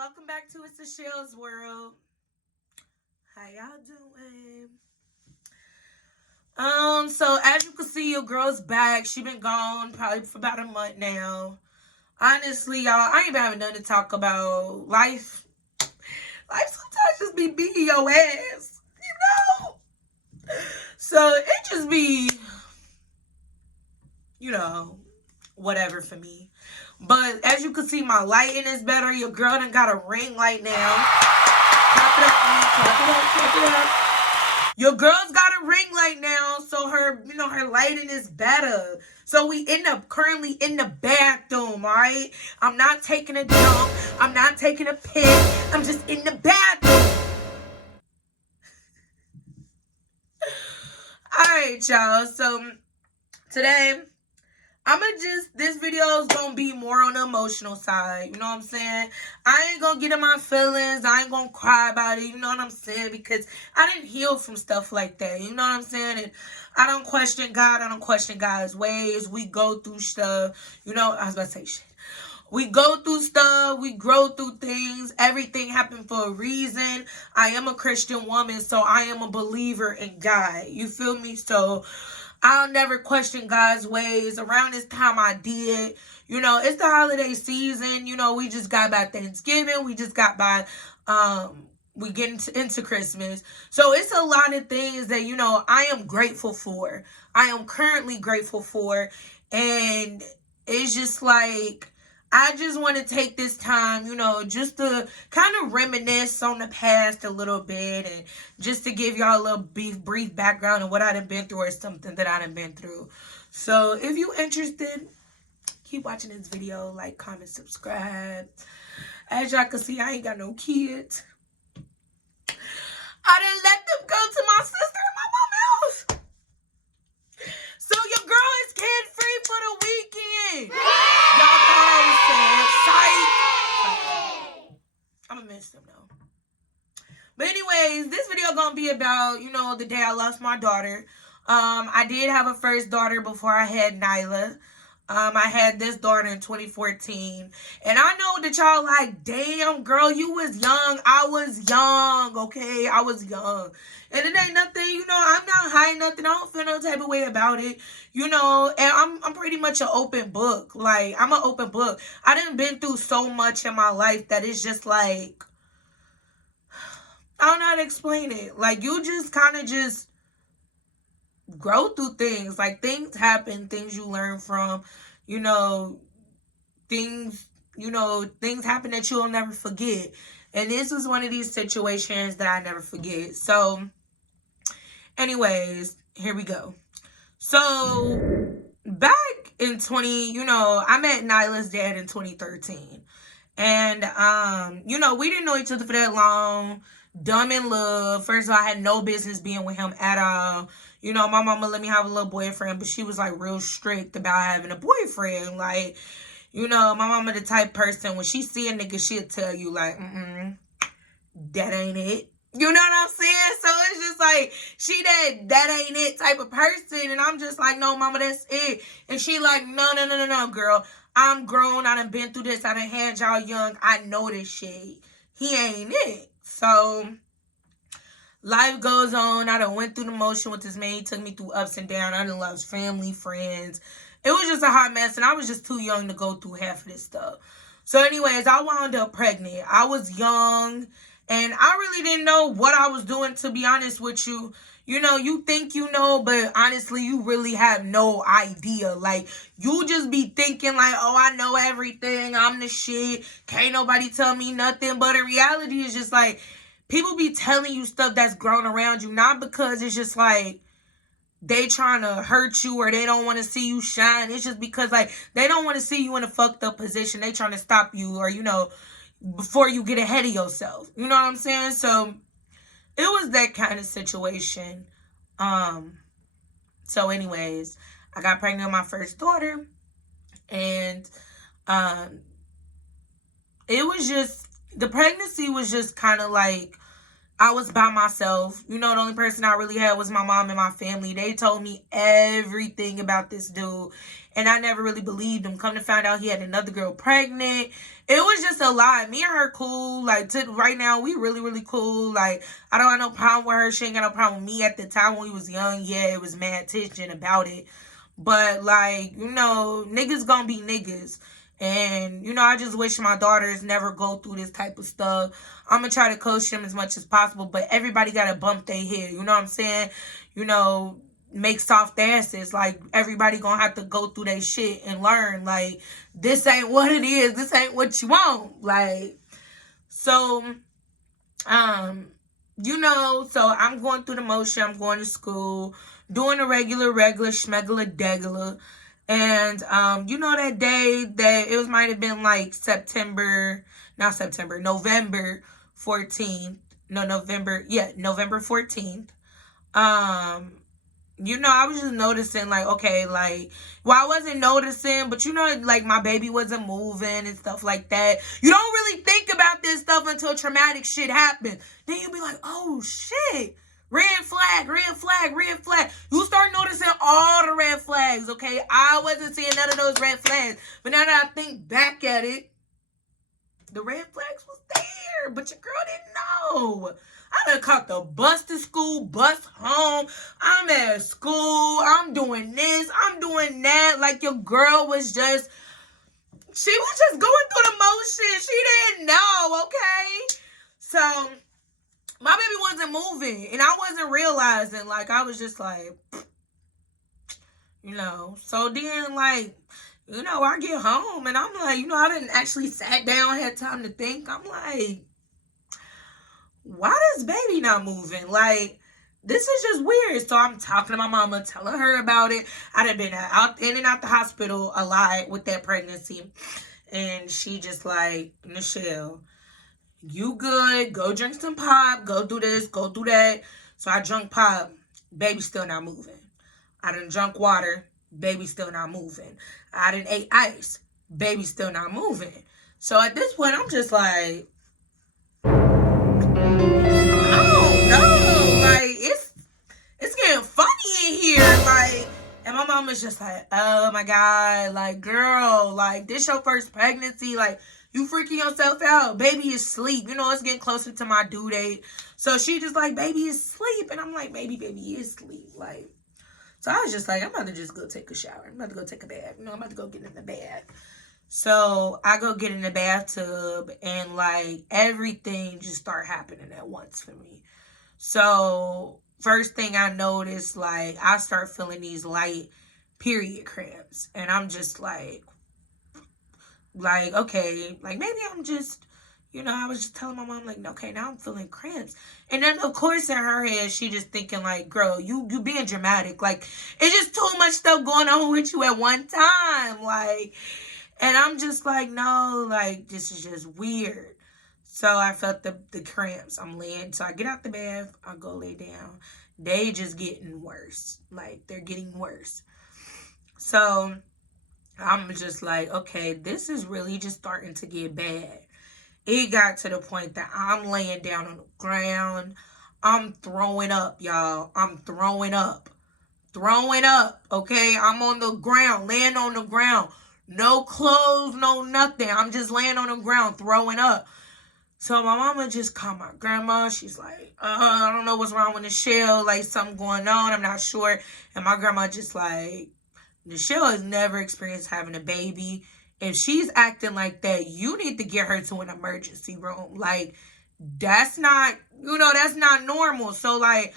welcome back to It's the Shell's World. How y'all doing? So as you can see, your girl's back. She been gone probably for about a month now. Honestly, y'all, I ain't been having nothing to talk about. Life sometimes just be beating your ass, you know? So it just be, whatever for me. But as you can see, my lighting is better. Your girl done got a ring light now. Clap it up for me. Clap it up, clap it up. Your girl's got a ring light now, so her lighting is better. So we end up currently in the bathroom, all right? I'm not taking a dump. I'm not taking a piss. I'm just in the bathroom. All right, y'all. So today, this video is gonna be more on the emotional side. You know what I'm saying? I ain't gonna get in my feelings. I ain't gonna cry about it. You know what I'm saying? Because I didn't heal from stuff like that. You know what I'm saying? And I don't question God. I don't question God's ways. We go through stuff. I was about to say shit. We go through stuff. We grow through things. Everything happened for a reason. I am a Christian woman, so I am a believer in God. You feel me? So I'll never question God's ways. Around this time I did. It's the holiday season. We just got by Thanksgiving. We just got by, we get into Christmas. So it's a lot of things that, I am grateful for. I am currently grateful for. And it's just like, I just want to take this time, just to kind of reminisce on the past a little bit and just to give y'all a little brief background of what I done been through or something that I done been through. So if you interested, keep watching this video, like, comment, subscribe. As y'all can see, I ain't got no kids. I done let them go to my sister and my mama's house. So your girl is kid-free for the weekend. Y'all thought I was sad. Psych. I'm gonna miss them though. But anyways, this video gonna be about, the day I lost my daughter. I did have a first daughter before I had Nyla. I had this daughter in 2014. And I know that y'all like, damn, girl, you was young. I was young, okay? I was young. And it ain't nothing, I'm not hiding nothing. I don't feel no type of way about it, and I'm pretty much an open book. Like, I'm an open book. I done been through so much in my life that it's just like, I don't know how to explain it. Like, you just kind of just grow through things. Like, things happen, things you learn from, things happen that you'll never forget. And this was one of these situations that I never forget. So anyways, here we go. So back in I met Nyla's dad in 2013. And we didn't know each other for that long. Dumb in love. First of all, I had no business being with him at all. My mama let me have a little boyfriend, but she was like real strict about having a boyfriend. Like, my mama the type person, when she see a nigga, she'll tell you like, that ain't it. You know what I'm saying? So it's just like, she that ain't it type of person. And I'm just like, no, mama, that's it. And she like, no, girl. I'm grown. I done been through this. I done had y'all young. I know this shit. He ain't it. So life goes on. I done went through the motion with this man. He took me through ups and downs. I done lost family, friends. It was just a hot mess. And I was just too young to go through half of this stuff. So anyways, I wound up pregnant. I was young. And I really didn't know what I was doing, to be honest with you. You think but honestly, you really have no idea. Like, you just be thinking like, oh, I know everything. I'm the shit. Can't nobody tell me nothing. But in reality, it's just like, people be telling you stuff that's grown around you. Not because it's just like, they trying to hurt you or they don't want to see you shine. It's just because, like, they don't want to see you in a fucked up position. They trying to stop you or, before you get ahead of yourself. You know what I'm saying? So it was that kind of situation. So anyways, I got pregnant with my first daughter. And it was just, the pregnancy was just kind of like, I was by myself. You know, the only person I really had was my mom and my family. They told me everything about this dude, and I never really believed him. Come to find out, he had another girl pregnant. It was just a lot. Me and her cool. Like, right now, we really, really cool. Like, I don't have no problem with her. She ain't got no problem with me. At the time when we was young, yeah, it was mad tension about it. But, like, you know, niggas gonna be niggas. And, you know, I just wish my daughters never go through this type of stuff. I'm going to try to coach them as much as possible. But everybody got to bump their head. You know what I'm saying? You know, make soft asses. Like, everybody going to have to go through their shit and learn. Like, this ain't what it is. This ain't what you want. Like, so, you know, so I'm going through the motion. I'm going to school, doing a regular schmegula degula. And, you know, that day that it might have been like November 14th. No, November 14th. You know, I was just noticing, like, okay, like, well, I wasn't noticing, but, you know, like, my baby wasn't moving and stuff like that. You don't really think about this stuff until traumatic shit happens. Then you be like, oh, shit. Red flag, red flag, red flag. You start noticing all the red flags, okay? I wasn't seeing none of those red flags. But now that I think back at it, the red flags was there, but your girl didn't know. I done caught the bus to school, bus home. I'm at school. I'm doing this. I'm doing that. Like, your girl was just, she was just going through the motions. She didn't know, okay? So, my baby wasn't moving, and I wasn't realizing. Like, I was just like, you know. So then, like, you know, I get home, and I'm like, you know, I didn't actually sat down, had time to think. I'm like, why this baby not moving? Like, this is just weird. So I'm talking to my mama, telling her about it. I done been out in and out the hospital a lot with that pregnancy. And she just like, Michelle, you good. Go drink some pop. Go do this. Go do that. So I drunk pop. Baby still not moving. I done drunk water. Baby still not moving. I done ate ice. Baby still not moving. So at this point, I'm just like, I don't know. Like, it's getting funny in here. Like, and my mom is just like, oh my God. Like, girl, like, this your first pregnancy. Like, you freaking yourself out. Baby is asleep. You know, it's getting closer to my due date. So she just like, baby is asleep. And I'm like, baby is asleep. Like, so I was just like, I'm about to just go take a shower. I'm about to go take a bath. You know, I'm about to go get in the bath. So I go get in the bathtub, and like everything just start happening at once for me. So first thing I noticed, like, I start feeling these light period cramps, and I'm just like, okay, like maybe I'm just, you know, I was just telling my mom, like, okay, now I'm feeling cramps. And then, of course, in her head, she just thinking, like, girl, you being dramatic. Like, it's just too much stuff going on with you at one time. Like, and I'm just like, no, like, this is just weird. So I felt the cramps. I'm laying. So I get out the bath. I go lay down. They just getting worse. Like, they're getting worse. So I'm just like, okay, this is really just starting to get bad. It got to the point that I'm laying down on the ground. I'm throwing up, y'all. I'm throwing up. Throwing up, okay? I'm on the ground, laying on the ground. No clothes, no nothing. I'm just laying on the ground, throwing up. So my mama just called my grandma. She's like, I don't know what's wrong with Nichelle. Like, something going on. I'm not sure. And my grandma just like, Nichelle has never experienced having a baby. If she's acting like that, you need to get her to an emergency room. Like, that's not, you know, that's not normal. So, like,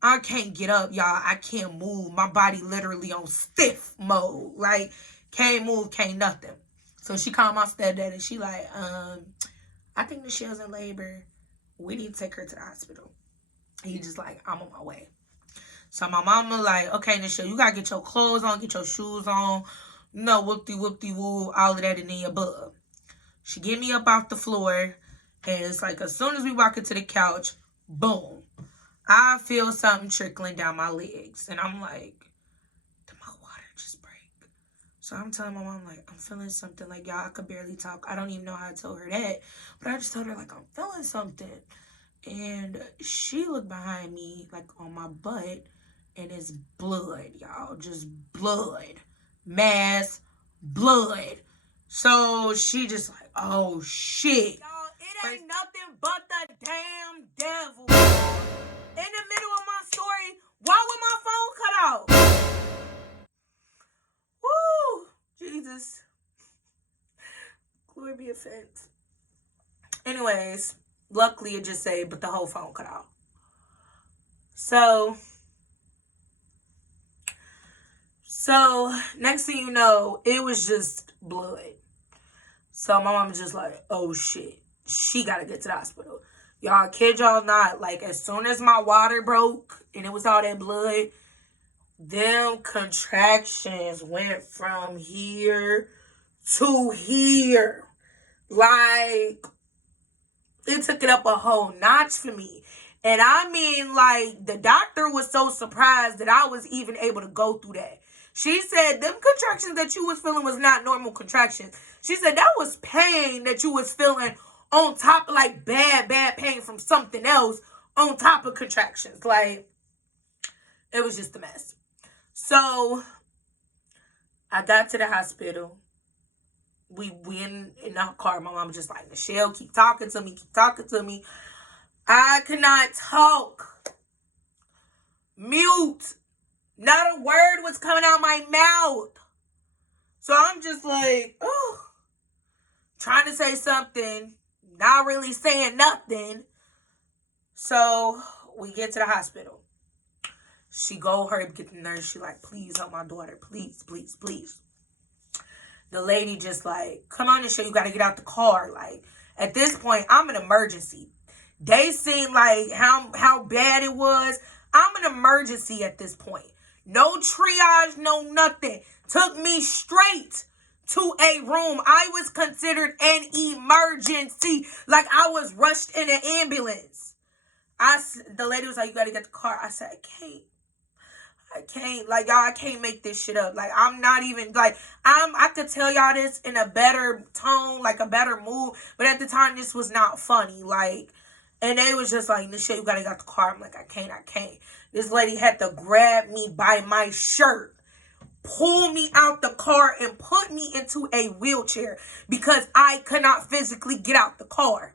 I can't get up, y'all. I can't move. My body literally on stiff mode. Like, can't move, can't nothing. So she called my stepdad and she like, I think Michelle's in labor. We need to take her to the hospital. He just like, I'm on my way. So my mama like, okay, Nichelle, you gotta get your clothes on, get your shoes on, you know, whoop-de-whoop-de-woo, all of that in the above. She get me up off the floor, and it's like as soon as we walk into the couch, boom, I feel something trickling down my legs. And I'm like, did my water just break? So I'm telling my mom, like, I'm feeling something. Like, y'all, I could barely talk. I don't even know how I told her that. But I just told her, like, I'm feeling something. And she looked behind me, like on my butt, and it's blood, y'all. Just blood. Mass blood. So she just like, oh shit. Y'all, it ain't nothing but the damn devil. In the middle of my story, why would my phone cut out? Woo! Jesus. Glory be offense. Anyways, luckily it just saved, but the whole phone cut out. So next thing you know, it was just blood. So my mom was just like, oh shit, she gotta get to the hospital. Y'all, kid y'all not, like as soon as my water broke and it was all that blood, them contractions went from here to here. Like, it took it up a whole notch for me. And I mean, like, the doctor was so surprised that I was even able to go through that. She said, them contractions that you was feeling was not normal contractions. She said, that was pain that you was feeling on top of, like, bad pain from something else on top of contractions. Like, it was just a mess. So, I got to the hospital. We in our car. My mom was just like, Michelle, keep talking to me. I could not talk. Mute. Not a word was coming out my mouth. So I'm just like, oh, trying to say something, not really saying nothing. So we get to the hospital. She go, hurry up, get the nurse. She like, please help my daughter. Please. The lady just like, come on, Michelle, you got to get out the car. Like, at this point, I'm an emergency. They seem like how bad it was. I'm an emergency at this point. No triage, no nothing. Took me straight to a room. I was considered an emergency. Like I was rushed in an ambulance. The lady was like, you got to get the car. I said, I can't. Like, y'all, I can't make this shit up. Like, I'm not even, like, I could tell y'all this in a better tone, like a better mood. But at the time, this was not funny. Like, and they was just like, Michelle, you gotta get the car. I'm like, I can't. This lady had to grab me by my shirt, pull me out the car, and put me into a wheelchair because I could not physically get out the car.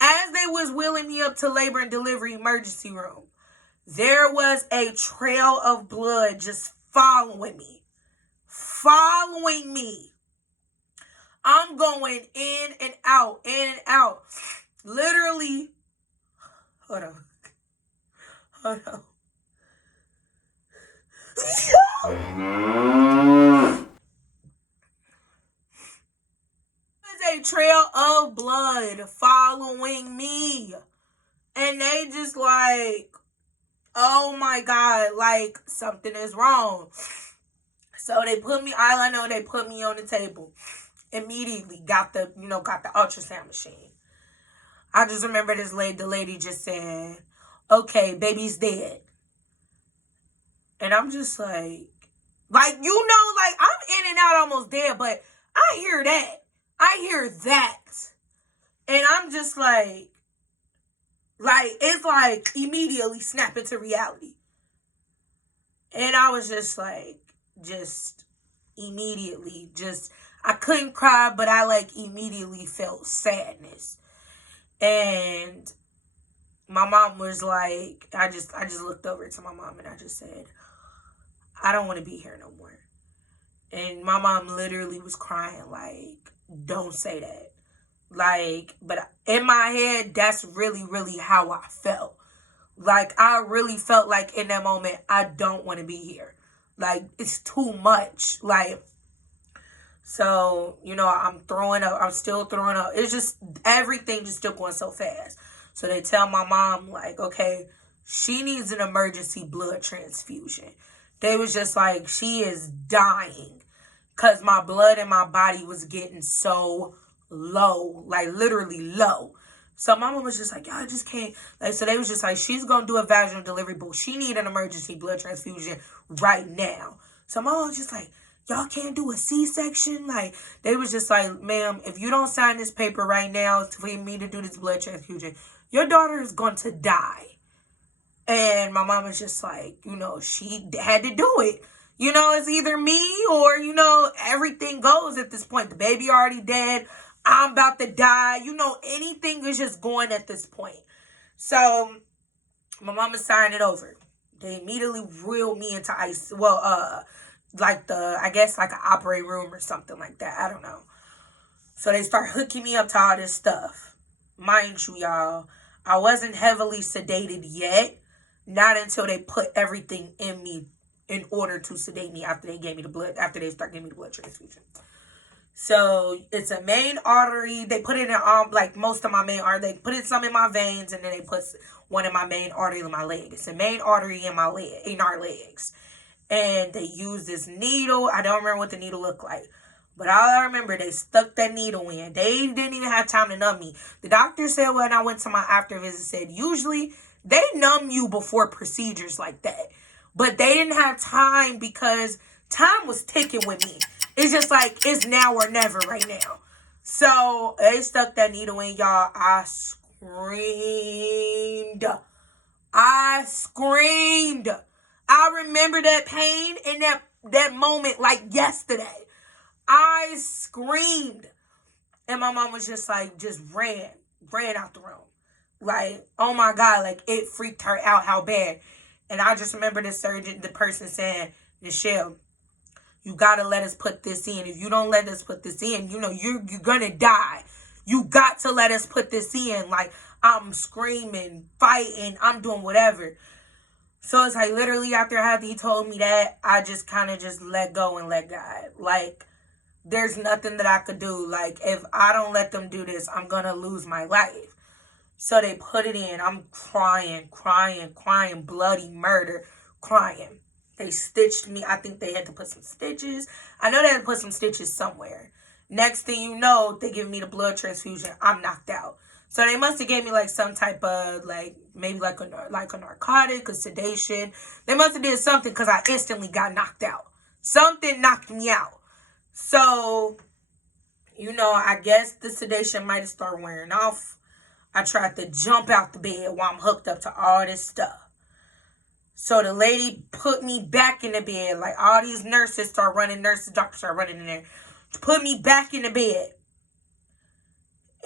As they was wheeling me up to labor and delivery emergency room, there was a trail of blood just following me. I'm going in and out. Literally, hold on. There's a trail of blood following me. And they just like, oh my God, like something is wrong. So they put me on the table. Immediately got the ultrasound machine. I just remember the lady just said, okay, baby's dead. And I'm just like, I'm in and out almost dead, but I hear that. And I'm just like, it's like immediately snap into reality. And I was just like, immediately, I couldn't cry, but I immediately felt sadness. And my mom was like, I just looked over to my mom and I just said, I don't want to be here no more. And my mom literally was crying, like, don't say that. But in my head, that's really, really how I felt. I really felt like in that moment, I don't want to be here. It's too much. So, I'm throwing up. I'm still throwing up. It's just, everything just still going so fast. So they tell my mom, okay, she needs an emergency blood transfusion. They was just like, she is dying. Because my blood in my body was getting so low. Literally low. So my mom was just like, I just can't. So they was just like, she's going to do a vaginal delivery, but she need an emergency blood transfusion right now. So my mom was just like, y'all can't do a C-section? They was just like, ma'am, if you don't sign this paper right now for me to do this blood transfusion, your daughter is going to die. And my mom was just like, she had to do it. It's either me or, everything goes at this point. The baby already dead. I'm about to die. Anything is just going at this point. So my mama signed it over. They immediately reeled me into ice. Well, I guess like an operating room or something like that. I don't know. So they start hooking me up to all this stuff. Mind you, y'all, I wasn't heavily sedated yet. Not until they put everything in me in order to sedate me after they start giving me the blood transfusion. So it's a main artery. They put it in like most of my main artery. They put it some in my veins, and then they put one in my main artery in my leg. It's a main artery in my leg, in our legs. And they use this needle. I don't remember what the needle looked like. But all I remember, they stuck that needle in. They didn't even have time to numb me. The doctor said when I went to my after visit, said usually they numb you before procedures like that. But they didn't have time because time was ticking with me. It's just like, it's now or never right now. So they stuck that needle in, y'all. I screamed. I remember that pain in that moment like yesterday. I screamed. And my mom was just like, just ran out the room. Like, oh my God, like it freaked her out how bad. And I just remember the person saying, Nichelle, you gotta let us put this in. If you don't let us put this in, you're gonna die. You got to let us put this in. Like, I'm screaming, fighting, I'm doing whatever. So it's like literally after he told me that, I just kind of just let go and let God. Like, there's nothing that I could do. Like, if I don't let them do this, I'm gonna lose my life. So they put it in. I'm crying, bloody murder, crying. They stitched me. I think they had to put some stitches. I know they had to put some stitches somewhere. Next thing you know, they give me the blood transfusion. I'm knocked out. So they must have gave me like some type of maybe like a narcotic or sedation. They must have did something because I instantly got knocked out. Something knocked me out. So, I guess the sedation might have started wearing off. I tried to jump out the bed while I'm hooked up to all this stuff. So the lady put me back in the bed. Like, all these doctors start running in there. Put me back in the bed.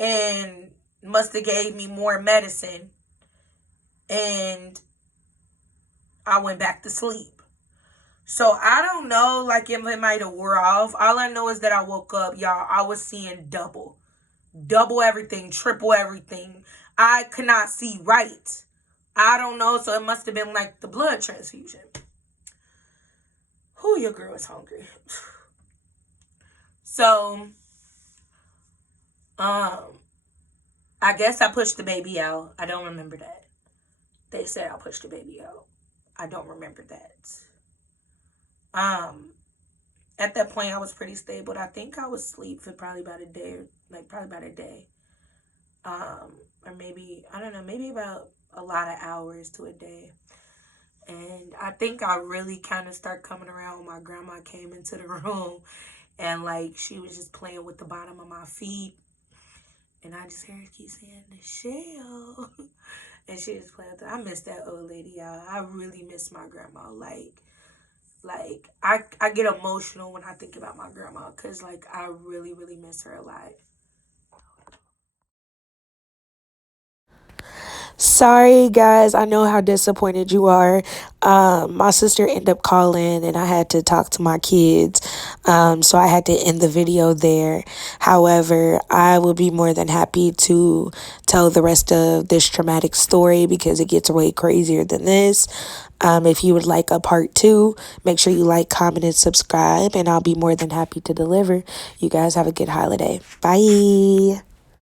And must have gave me more medicine. And I went back to sleep. So I don't know, like, if it might have wore off. All I know is that I woke up, y'all. I was seeing double everything, triple everything. I could not see right. I don't know, so it must have been like the blood transfusion. Who, your girl is hungry. So, I guess I pushed the baby out. I don't remember that. They said I pushed the baby out. I don't remember that. At that point, I was pretty stable. I think I was asleep for probably about a day. Or maybe, I don't know, maybe about a lot of hours to a day. And I think I really kind of started coming around when my grandma came into the room. And, like, she was just playing with the bottom of my feet. And I just heard her keep saying, Nichelle. And she was playing with it. I miss that old lady, y'all. I really miss my grandma. Like, I get emotional when I think about my grandma. Because, like, I really, really miss her a lot. Sorry, guys. I know how disappointed you are. My sister ended up calling and I had to talk to my kids. So I had to end the video there. However, I will be more than happy to tell the rest of this traumatic story because it gets way crazier than this. If you would like a part 2, make sure you like, comment, and subscribe, and I'll be more than happy to deliver. You guys have a good holiday. Bye.